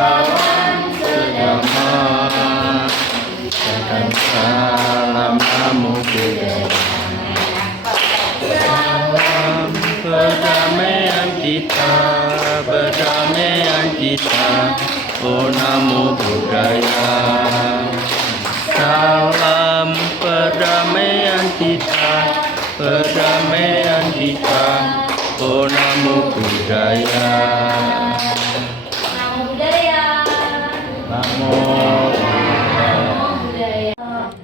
salam sedamai dan salam namo buddhaya. Salam perdamaian kita, perdamaian kita, oh namo buddhaya. Salam perdamaian kita, perdamaian kita, oh namo buddhaya. Namo buddhaya. Namo Budaya.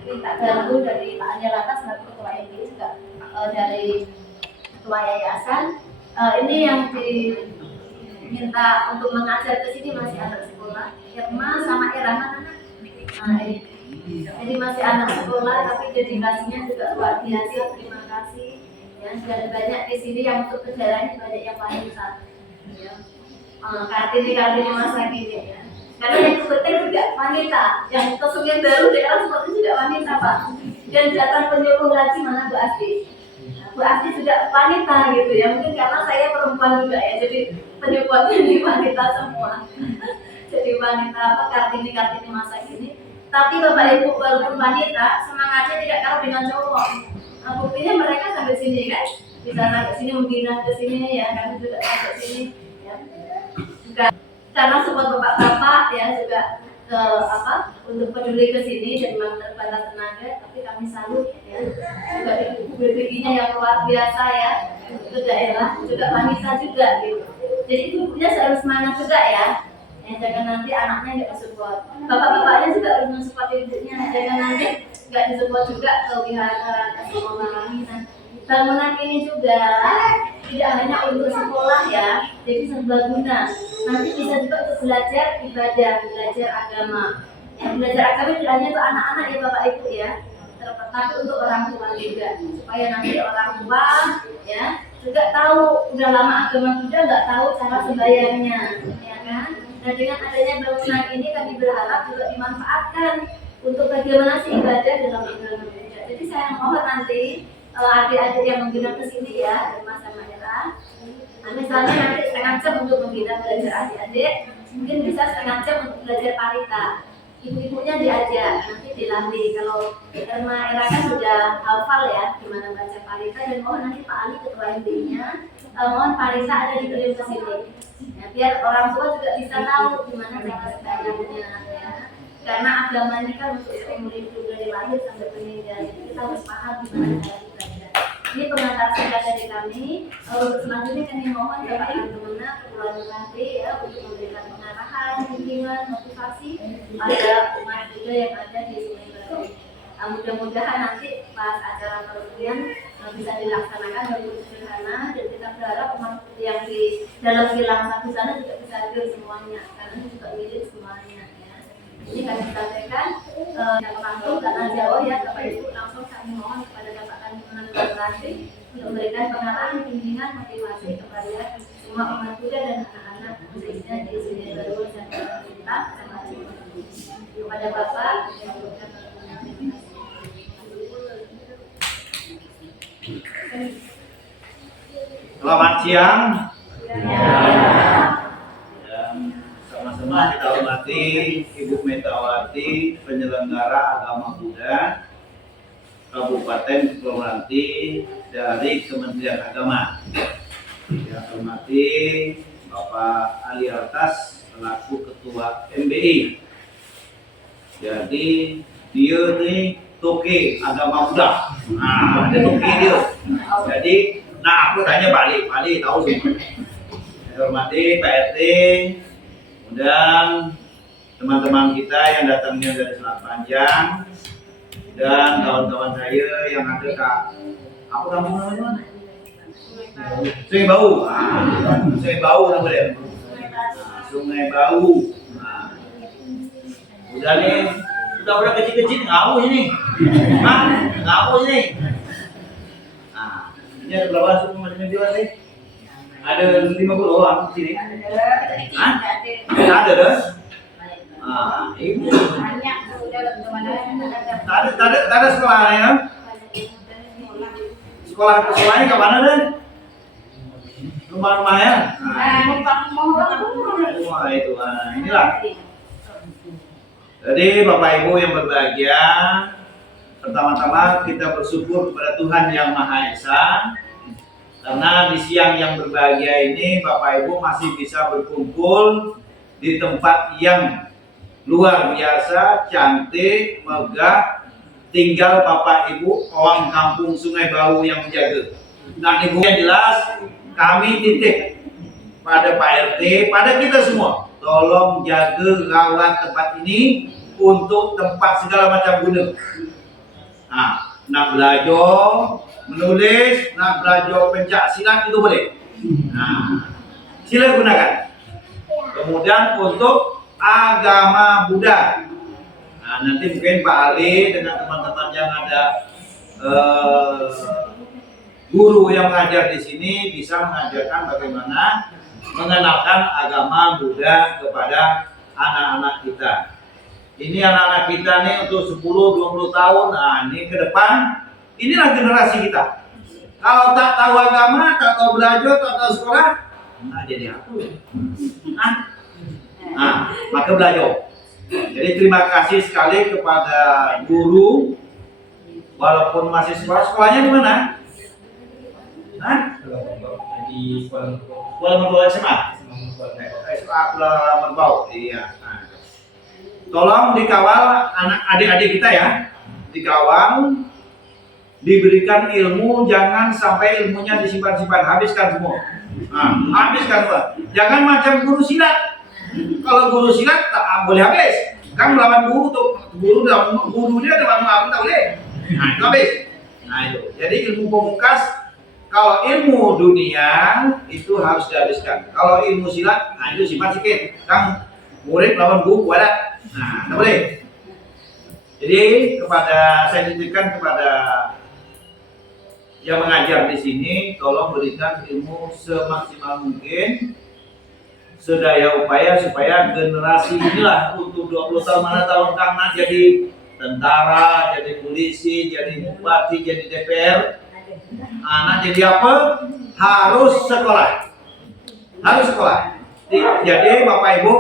Minta bantu dari Pak Anja Latas selaku ketua MD juga dari ketua yayasan. Ini yang diminta untuk mengajar ke sini masih anak sekolah, Irma sama Irama. Jadi masih anak sekolah tapi dedikasinya juga luar biasa. Terima kasih. Ya, sudah banyak di sini yang untuk kejaran banyak yang wanita. Ya. Kartini masa kini ya. Karena yang penting juga wanita, yang kesungian baru daerah seperti juga wanita Pak. Dan datang penyuluh lagi mana Bu Asti. Bu Asti juga wanita gitu ya, mungkin karena saya perempuan juga ya, jadi penyupport ini wanita semua. Jadi wanita apa Kartini masa kini. Tapi Bapak Ibu walaupun wanita, semangatnya tidak kalah dengan cowok. Nah, buktinya mereka sampai sini kan, bisa sampai sini membina ke sini ya, kami juga sampai sini ya. Juga karena support bapak-bapak ya juga untuk peduli ke sini dan memang terbatas tenaga, tapi kami salut ya juga ibu BPI-nya yang luar biasa ya ke daerah, juga wanita juga gitu. Jadi ibunya harus semangat juga ya. Jangan nanti anaknya nggak disupport, bapak-bapaknya juga harus mensupport ibunya, jangan nanti nggak disupport juga ke wihara, ke sekolah. Nah, bangunan ini juga tidak hanya untuk sekolah ya, jadi serbaguna. Nanti bisa juga untuk belajar ibadah, belajar agama. Yang belajar agama tidak hanya untuk anak-anak ya Bapak Ibu ya, tapi untuk orang tua juga, supaya nanti orang tua ya juga tahu, udah lama agama sudah nggak tahu cara sembahyangnya, ya kan? Nah dengan adanya bangunan ini kami berharap juga dimanfaatkan untuk bagaimana sih ibadah dalam agama juga. Jadi saya mohon nanti adik-adik yang membina ke sini ya, dari masa daerah. Nah, misalnya nanti setengah jam untuk membina belajar adik-adik, mungkin bisa setengah jam untuk belajar parita. Ibu-ibunya diajak, nanti dilatih. Kalau Irma Era kan sudah hafal ya gimana baca parita, dan mohon nanti Pak Ali ketua MD-nya, mohon parita ada di beliau ke sini. Ya, biar orang tua juga bisa tahu gimana cara sembahyangnya ya. Karena agama ini kan untuk seumur hidup dari lahir sampai meninggal, jadi kita harus paham gimana cara ibadah. Ini pengantar singkat dari kami. Untuk selanjutnya kami mohon Bapak Ibu Gubernur Kepulauan Meranti ya untuk memberikan pengarahan, bimbingan, motivasi pada umat Buddha yang ada di Sungai Baru. Mudah-mudahan nanti pas acara perundingan bisa dilaksanakan dengan sederhana, dan kita berharap umat yang di dalam kilang satu sana juga bisa hadir semuanya, karena ini juga milik semuanya. Ini kami sampaikan yang langsung karena jauh ya Bapak Ibu, langsung kami mohon kepada Bapak kami menanti untuk memberikan pengarahan, bimbingan, motivasi kepada semua umat Buddha dan anak-anak khususnya di Sungai Baru dan kita kepada Bapak yang memberikan Selamat siang. Sama-sama kita hormati Ibu Metawati, penyelenggara agama Buddha Kabupaten Kepulauan Meranti dari Kementerian Agama. Kita hormati Bapak Ali Altas selaku Ketua MBI. Jadi dia nih toke agama Buddha. Nah, ada toke dia. Jadi, aku tanya Pak Ali tahu semua. Saya hormati Pak RT, kemudian teman-teman kita yang datangnya dari Selat Panjang, dan kawan-kawan saya yang ada apa kampung namanya? Sungai Bau. Sungai Bau namanya. Sungai Bau. Udah nih, udah kecil-kecil ngawur ini. Ngawur ini. Ini ada berapa suku macam jual nih? Ada 50 orang di sini. Ada dah. Ini. Ada sekolahnya. Sekolahnya ke mana deh? Rumah-rumahnya. Rumah itu. inilah. Jadi Bapak Ibu yang berbahagia, pertama-tama kita bersyukur kepada Tuhan Yang Maha Esa, karena di siang yang berbahagia ini Bapak Ibu masih bisa berkumpul di tempat yang luar biasa, cantik, megah, tinggal Bapak Ibu orang kampung Sungai Bau yang menjaga. Dan Ibu yang jelas, kami titip pada Pak RT, pada kita semua, tolong jaga rawat tempat ini untuk tempat segala macam guna. Nah, nak belajar menulis, nak belajar pencak silat itu boleh. Nah, sila gunakan. Kemudian untuk agama Buddha. Nah, nanti mungkin Pak Ali dengan teman-teman yang ada guru yang mengajar di sini bisa mengajarkan bagaimana mengenalkan agama Buddha kepada anak-anak kita. Ini anak-anak kita nih untuk 10-20 tahun, nah ini ke depan, inilah generasi kita. Kalau tak tahu agama, tak tahu belajar, tak tahu sekolah, nah jadi apa? Maka belajar. Jadi terima kasih sekali kepada guru, walaupun masih sekolahnya di mana? Di Kuala Merbau SMA. SMA Kuala Merbau. Iya. Tolong dikawal anak adik-adik kita ya. Dikawal, diberikan ilmu, jangan sampai ilmunya disimpan-simpan, habiskan semua. Habiskan semua. Jangan macam guru silat. Kalau guru silat tak boleh habis. Kan melawan guru tuh, gurunya depan aku tak boleh. Nah, itu habis. Nah itu. Jadi ilmu pemungkas, kalau ilmu dunia itu harus dihabiskan. Kalau ilmu silat, nah itu simpan sedikit. Kan murid lawan guru ada. Nah, tak boleh. Jadi saya titipkan kepada yang mengajar di sini, tolong berikan ilmu semaksimal mungkin, sedaya upaya supaya generasi inilah untuk 20 tahun mana tahun nak jadi tentara, jadi polisi, jadi bupati, jadi DPR. Anak jadi apa? Harus sekolah. Harus sekolah. Jadi Bapak Ibu,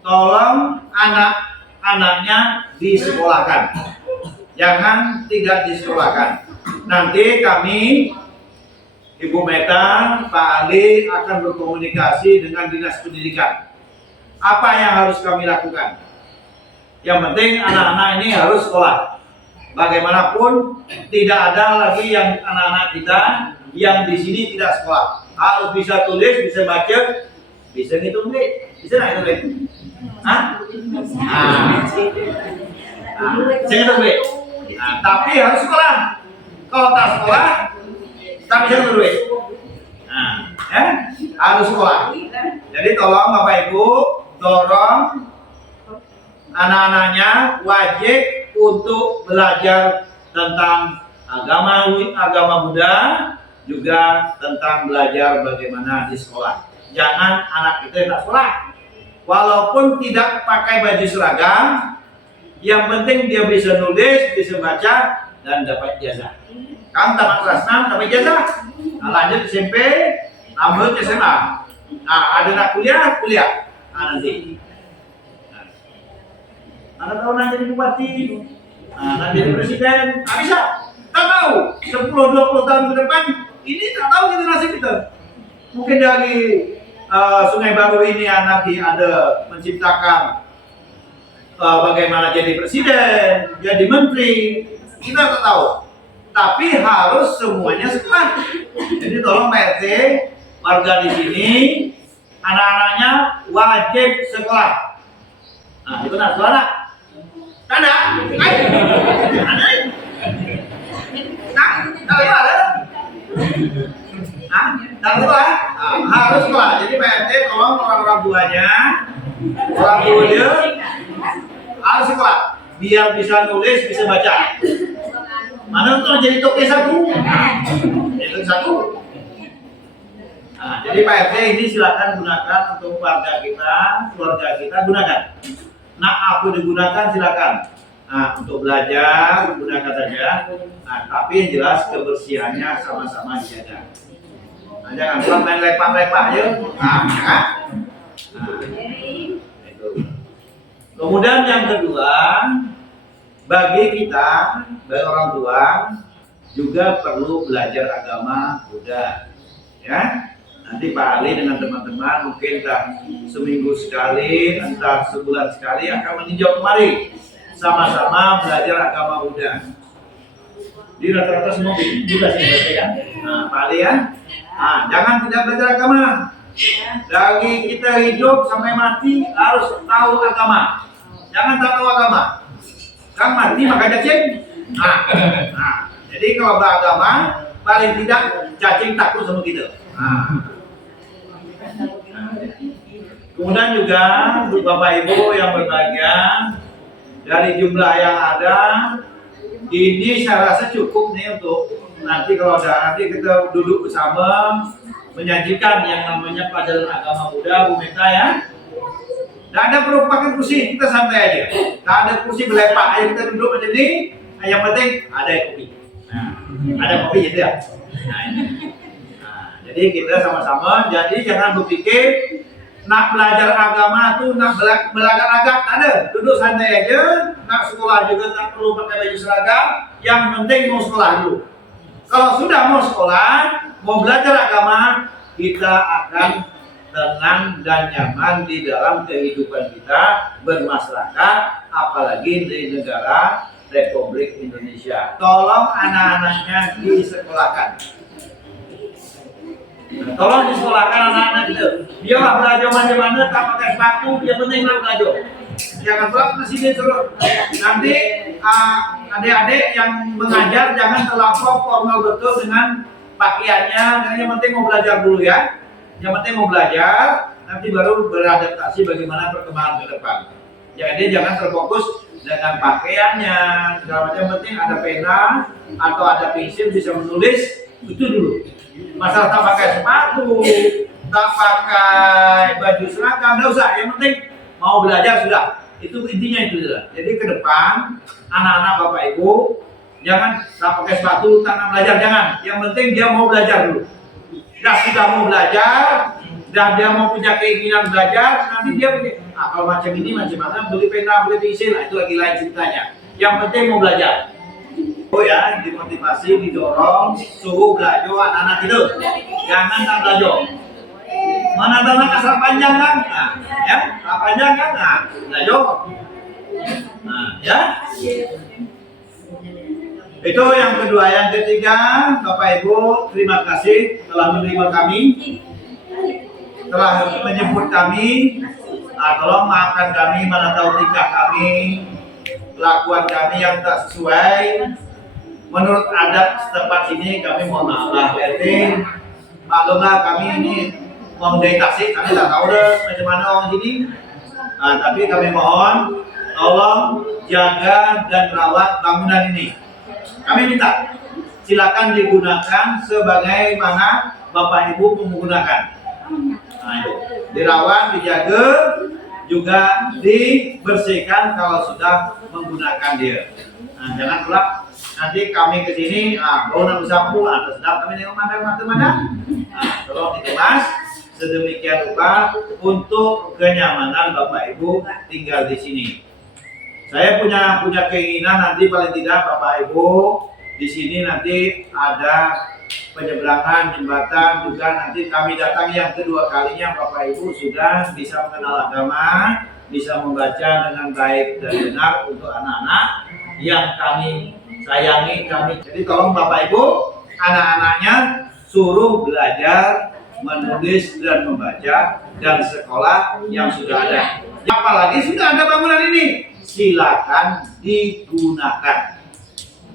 tolong anak-anaknya disekolahkan. Jangan tidak disekolahkan. Nanti kami, Ibu Meta, Pak Ali akan berkomunikasi dengan Dinas Pendidikan. Apa yang harus kami lakukan? Yang penting anak-anak ini harus sekolah. Bagaimanapun tidak ada lagi yang anak-anak kita yang di sini tidak sekolah. Harus bisa tulis, bisa baca, bisa ngitung duit. Bisa nggak ngitung duit? Bisa ngitung duit. Tapi harus sekolah. Kalau tak sekolah, tak bisa ngitung duit. Harus sekolah. Jadi tolong Bapak Ibu dorong anak-anaknya wajib untuk belajar tentang agama Buddha, juga tentang belajar bagaimana di sekolah. Jangan anak kita tidak sekolah, walaupun tidak pakai baju seragam, yang penting dia bisa nulis, bisa baca, dan dapat ijazah. Kamu tamat kelas 6 dapat ijazah, lanjut SMP, lanjut SMA. Ada nak kuliah, nanti. Anak tahu nak jadi bupati, nak jadi presiden, bisa. Tak tahu 10-20 tahun ke depan ini tak tahu generasi kita. Mungkin dari Sungai Baru ini nanti ada menciptakan bagaimana jadi presiden, jadi menteri, kita tak tahu. Tapi harus semuanya sekolah. Jadi tolong Pak RT, warga di sini, anak-anaknya wajib sekolah. Nah, itu benar, sekolah nak? Ada? Ada? Dalam sekolah? Harus sekolah. Jadi Pak RT tolong orang tuanya harus sekolah biar bisa nulis, bisa baca. Mana tuh jadi toke satu? Itu satu. Jadi Pak RT ini silakan gunakan untuk keluarga kita gunakan. Nah, aku digunakan silakan. Untuk belajar gunakan saja. Tapi yang jelas kebersihannya sama-sama dijaga. Jangan main lepak-lepak ya. Kemudian yang kedua, bagi kita, bagi orang tua juga perlu belajar agama Buddha. Ya, nanti Pak Ali dengan teman-teman mungkin entah seminggu sekali, entah sebulan sekali akan meninjau kemari, sama-sama belajar agama Buddha. Di rata-rata semua Buddha sih ya. Nah, Pak Ali ya, nah, jangan tidak belajar agama. Dari kita hidup sampai mati harus tahu agama. Jangan tak tahu agama. Kan mati maka cacing. Nah, jadi kalau beragama paling tidak cacing takut sama kita. Kemudian juga untuk Bapak Ibu yang berbahagia, dari jumlah yang ada ini saya rasa cukup nih untuk nanti kalau nanti kita duduk bersama menyajikan yang namanya pelajaran agama Buddha, Bu Meta ya. Tidak ada perlu pakai kursi, kita santai aja. Tidak ada kursi belepak aja, kita duduk macam ini. Yang penting ada kopi. Nah, ada kopi gitu ya. Jadi kita sama-sama. Jadi jangan berpikir nak belajar agama tuh nak belagak-agak, tak ada. Duduk santai aja. Nak sekolah juga tak perlu pakai baju seragam. Yang penting mau sekolah dulu. Kalau sudah mau sekolah, mau belajar agama, kita akan tenang dan nyaman di dalam kehidupan kita bermasyarakat, apalagi di negara Republik Indonesia. Tolong anak-anaknya disekolahkan. Tolong disekolahkan anak-anak itu. Dia lah belajar macam-mana, tak pakai sepatu, dia penting lah belajar. Jangan pula ke sini terus. Nanti adik-adik yang mengajar jangan terlampau formal betul dengan pakaiannya. Yang penting mau belajar dulu ya. Yang penting mau belajar, nanti baru beradaptasi bagaimana perkembangan ke depan. Jadi jangan terfokus dengan pakaiannya, segala macam. Penting ada pena atau ada pensil bisa menulis, itu dulu. Masalah tak pakai sepatu, tak pakai baju seragam, tidak usah. Yang penting mau belajar sudah. Itu intinya itu sudah. Jadi ke depan anak-anak Bapak Ibu jangan tak pakai sepatu, tak belajar, jangan. Yang penting dia mau belajar dulu. Dah sudah mau belajar, dan dia mau punya keinginan belajar, nanti dia punya, kalau macam ini macam mana, beli pena, beli pensil, nah itu lagi lain ceritanya. Yang penting mau belajar. Oh ya, dimotivasi, didorong, suruh belajar anak-anak itu. Jangan tak belajar. Mana tanah asal panjang kan? Nah, ya, asal panjang kan? Nah, belajar. Nah, ya. Itu yang kedua. Yang ketiga, Bapak Ibu, terima kasih telah menerima kami, telah menjemput kami. Tolong maafkan kami mana tahu tingkah kami, kelakuan kami yang tak sesuai menurut adat setempat sini. Kami mohon maaf lah, RT. Maklumlah kami ini orang dari Tasik, kami tak tahu deh macam mana orang sini. Tapi kami mohon tolong jaga dan rawat bangunan ini. Kami minta silakan digunakan sebagaimana Bapak Ibu menggunakan. Nah, itu dirawat, dijaga, juga dibersihkan kalau sudah menggunakan dia. Nah, jangan pula nanti kami ke sini, bau nak sapu, sedap kami tengok mana. Tolong dikemas sedemikian rupa untuk kenyamanan Bapak Ibu tinggal di sini. Saya punya keinginan nanti paling tidak Bapak Ibu di sini nanti ada penyeberangan jembatan, juga nanti kami datang yang kedua kalinya Bapak Ibu sudah bisa mengenal agama, bisa membaca dengan baik dan benar untuk anak-anak yang kami sayangi. Jadi tolong Bapak Ibu anak-anaknya suruh belajar menulis dan membaca dan sekolah yang sudah ada. Apalagi sudah ada bangunan ini, silakan digunakan.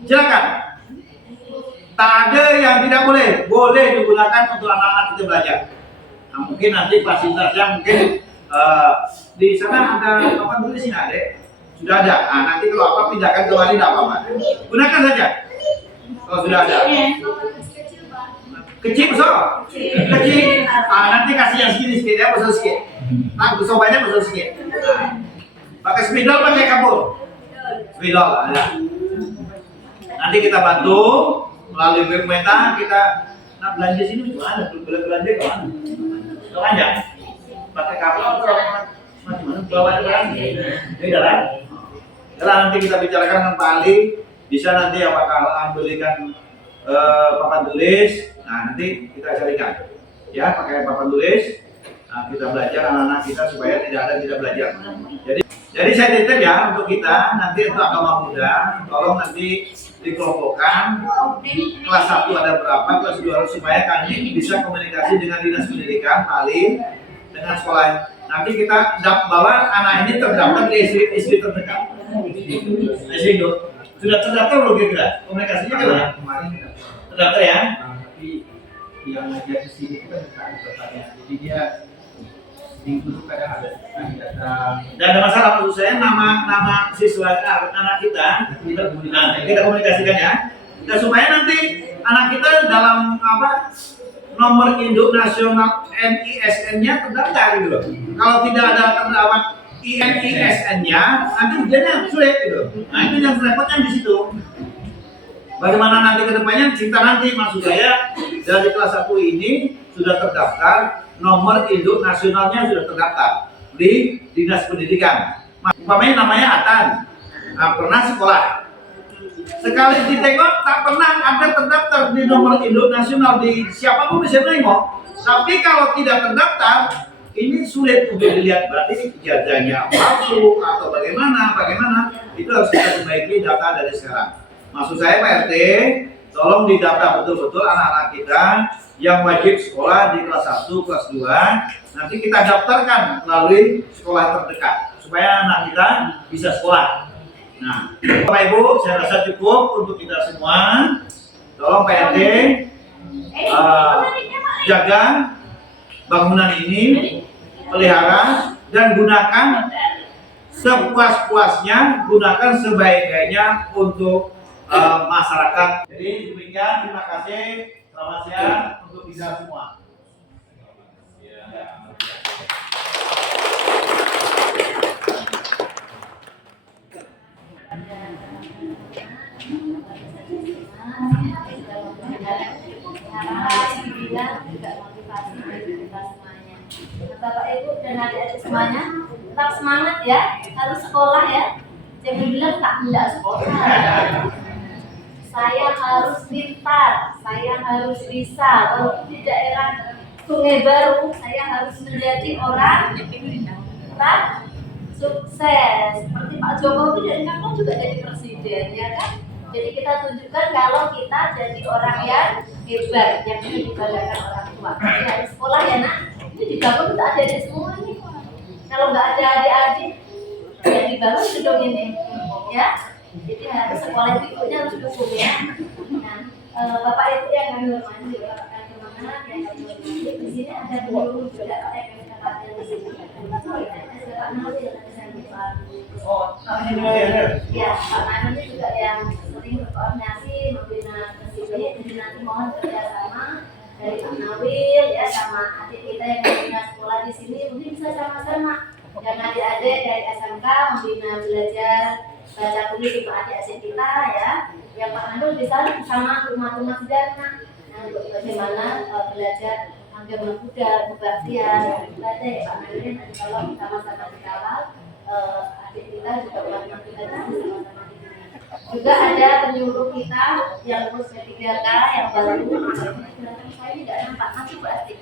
Silakan. Tak ada yang tidak boleh digunakan untuk anak-anak kita belajar. Nah, mungkin nanti fasilitasnya mungkin di sana ada apa dulu di sini ada, sudah ada. Nah, nanti kalau apa pindahkan ke mana tidak apa-apa. Gunakan saja. Kalau sudah ada. Kecil besar. Kecil. Nanti kasih yang segini sedikit ya, besar sedikit. Nah, besar banyak besar sedikit. Pakai spidol, pakai kapur. Spidol ada. Nanti kita bantu melalui web meta, kita nak belanja sini gimana? Belanja ke mana? Belanja. Pakai kapur atau Mana bawa ini jalan. Jalan nanti kita bicarakan dengan Pak Ali. Bisa nanti apakah belikan papan tulis. Nah nanti kita carikan. Ya pakai papan tulis. Nah, kita belajar anak-anak kita supaya tidak belajar. Jadi saya titip ya untuk kita nanti untuk agama muda, tolong nanti dikelompokkan kelas 1 ada berapa, kelas 2 supaya kami bisa komunikasi dengan dinas pendidikan, paling dengan sekolah. Nanti kita bawa anak ini terdaftar di SD terdekat. SD sudah terdaftar belum kira? Komunikasinya kan ya? Kemarin Terdaftar ya? tapi yang ngajar di sini itu kan tempatnya, jadi dia minggu itu kadang ada datang. Dan ada masalah menurut saya nama siswa anak kita kita komunikasikan ya. Dan supaya nanti anak kita dalam nomor induk nasional NISN-nya terdaftar gitu loh. Kalau tidak ada terdapat INISN-nya, nanti ujiannya sulit gitu. Nah itu yang repotnya di situ. Bagaimana nanti kedepannya kita nanti maksud saya dari kelas 1 ini sudah terdaftar, nomor induk nasionalnya sudah terdaftar di dinas pendidikan. Umpamanya namanya Atan, pernah sekolah. Sekali ditengok tak pernah ada terdaftar di nomor induk nasional di siapapun bisa nengok. Tapi kalau tidak terdaftar, ini sulit untuk dilihat berarti ijazahnya palsu atau bagaimana itu harus kita perbaiki data dari sekarang. Maksud saya Pak RT, tolong didaftar betul-betul anak-anak kita yang wajib sekolah di kelas 1, kelas 2. Nanti kita daftarkan melalui sekolah terdekat supaya anak kita bisa sekolah. Nah, Bapak Ibu, saya rasa cukup untuk kita semua. Tolong Pak RT jaga bangunan ini, pelihara dan gunakan sepuas-puasnya, gunakan sebaik-baiknya untuk masyarakat. Jadi demikian, terima kasih. Selamat siang untuk kita semua. Bapak Ibu dan adik-adik semuanya tetap semangat ya, harus sekolah ya. Jangan bilang tidak sekolah. Saya harus pintar, saya harus bisa. Walaupun di daerah Sungai Baru, saya harus menjadi orang sukses. Seperti Pak Jokowi dari kampung juga jadi presiden, ya kan? Jadi kita tunjukkan kalau kita jadi orang yang hebat, yang bisa dibanggakan orang tua. Jadi harus sekolah ya nak. Ini di kampung kita ada semua nih. Kalau nggak ada adik-adik, ya dibangun gedung ini, ya. Jadi harus sekolah berikutnya harus dukung ya. Nah, Bapak Ibu yang kami hormati, Bapak kami hormati, yang kami hormati, di sini ada guru juga Pak yang kami tempatkan di sini. Ada Pak Nawi yang nanti saya lupa. Ya, Pak Nawi juga yang sering berkoordinasi membina ke sini. Jadi nanti mohon kerjasama dari Pak Nawil ya sama adik kita yang membina sekolah di sini, mungkin bisa sama-sama. Yang adik-adik dari SMK membina belajar baca tulis untuk adik-adik kita ya. Yang Pak Handul bisa sama rumah-rumah sederhana. Nah, untuk bagaimana belajar agama Buddha, kebaktian, belajar ya Pak Handul nanti kalau sama-sama dikawal adik kita juga umat kita sama-sama di sini. Juga ada penyuluh kita yang lulus P3K yang baru. Saya tidak nampak masih Bu Asti.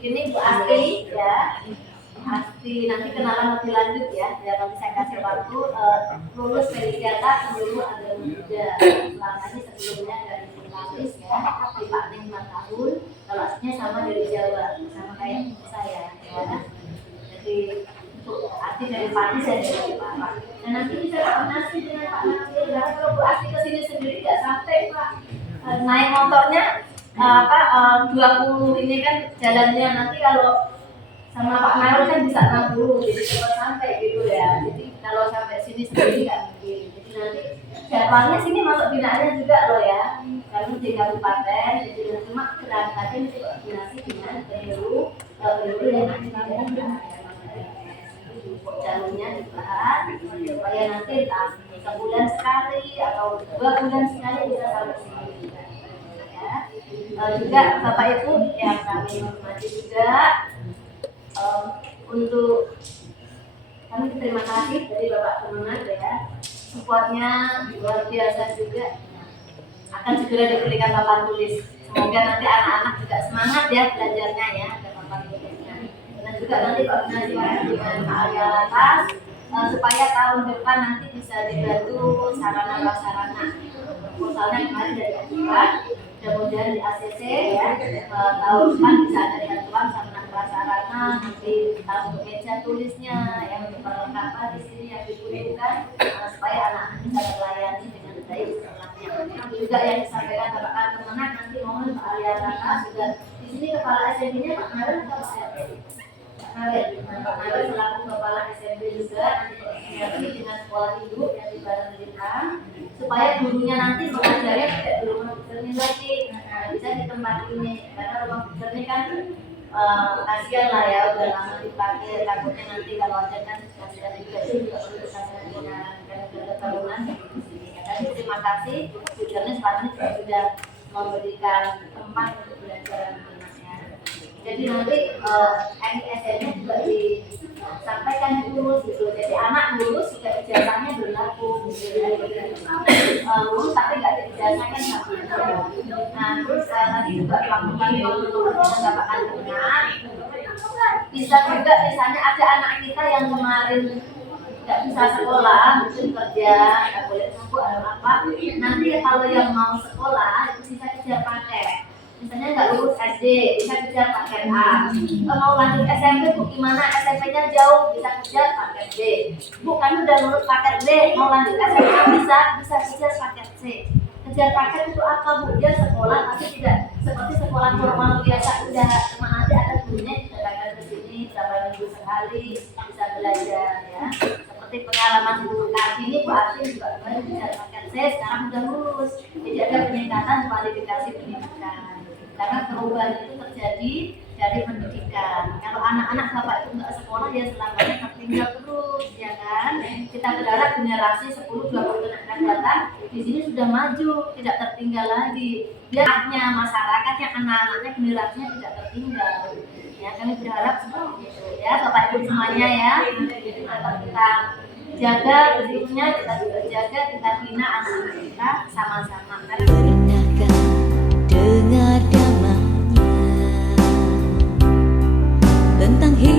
Ini Bu Asti ya. Asti nanti kenalan lebih lanjut ya. Dan nanti saya kasih waktu lulus P3K penyuluh agama Buddha. Selama ini sebelumnya dari Singapura ya, di Pak Ning 4 tahun. Kalau aslinya sama dari Jawa, sama kayak saya ya. Jadi Asti dari Pati, saya dari Bapak. Dan nanti bisa koordinasi dengan Pak Nabil. Karena kalau Bu Asti kesini sendiri nggak sampai Pak. Naik motornya 20 ini kan jalannya, nanti kalau sama Pak Nabil kan bisa 60, jadi cepat sampai gitu ya. Jadi kalau sampai sini sendiri nggak mungkin. Jadi nanti jadwalnya sini masuk binaannya juga loh ya. Karena di kabupaten, jadi cuma berangkatnya nanti koordinasi dengan penyuluh yang nanti jalurnya dibahas supaya nanti entah sebulan sekali atau 2 bulan sekali bisa sampai sini ya. Juga Bapak Ibu yang kami hormati juga untuk kami terima kasih dari Bapak Kemenag ya, supportnya luar biasa juga. Akan segera diberikan papan tulis. Semoga nanti anak-anak juga semangat ya belajarnya ya, ada papan tulisnya. Dan juga nanti koordinasi dengan Pak Arya Lantas supaya tahun depan nanti bisa dibantu sarana prasarana. Proposalnya kemarin dari Ajukan, kemudian di ACC ya, tahun depan bisa ada bantuan sarana prasarana, nanti untuk meja tulisnya yang untuk perlengkapan di sini yang dibutuhkan supaya anak-anak bisa terlayani dengan baik setelahnya. Juga yang disampaikan Bapak Kemenag nanti mohon Pak Arya Raka juga di sini kepala SMP-nya Pak Naren atau Pak RT? Pak Naren selaku kepala SMP juga nanti dengan sekolah induk yang dibarengkan supaya gurunya nanti mengajarnya tidak di rumah belajar lagi, bisa di tempat ini karena rumah belajar ini kan kasihan lah ya udah lama dipakai, takutnya nanti kalau ada kan kasihan juga perlu kasihan dengan keturunan di sini. Jadi terima kasih tujuannya sekarang sudah memberikan tempat untuk belajar anak-anaknya. Jadi nanti NISN-nya juga disampaikan lulus gitu. Jadi anak lulus juga ijazahnya berlaku. Lulus tapi nggak diijazahkan sama. Nah terus tadi juga melakukan pendapat dengan bisa juga misalnya ada anak kita yang kemarin nggak bisa sekolah, mungkin kerja, nggak boleh sibuk atau apa. Nanti kalau yang mau sekolah itu bisa kejar paket. Misalnya nggak lulus SD, bisa kejar paket A. Mau lanjut SMP bu gimana? SMP-nya jauh, bisa kejar paket B. Bu kan udah lulus paket B, mau lanjut SMA bisa kejar paket C. Kejar paket itu apa bu? Dia sekolah tapi tidak seperti sekolah formal biasa. Udah kemana aja ada gurunya, kita datang ke sini berapa minggu sekali bisa belajar ya. Seperti pengalaman Bu Kartini, Bu Artin juga kemarin kejar paket C, sekarang sudah lulus. Jadi ada peningkatan kualifikasi pendidikan. Karena perubahan itu terjadi dari pendidikan. Kalau anak-anak bapak itu nggak sekolah ya selamanya tertinggal terus, ya kan? Kita berharap generasi 10-20 tahun akan datang di sini sudah maju, tidak tertinggal lagi. Biarnya masyarakatnya, anak-anaknya, generasinya tidak tertinggal. Ya, kami berharap seperti itu. Ya, bapak ibu semuanya ya. Tetap kita jaga gedungnya, kita juga jaga, kita bina anak-anak kita sama-sama. Pernahkah dengar damanya tentang hidup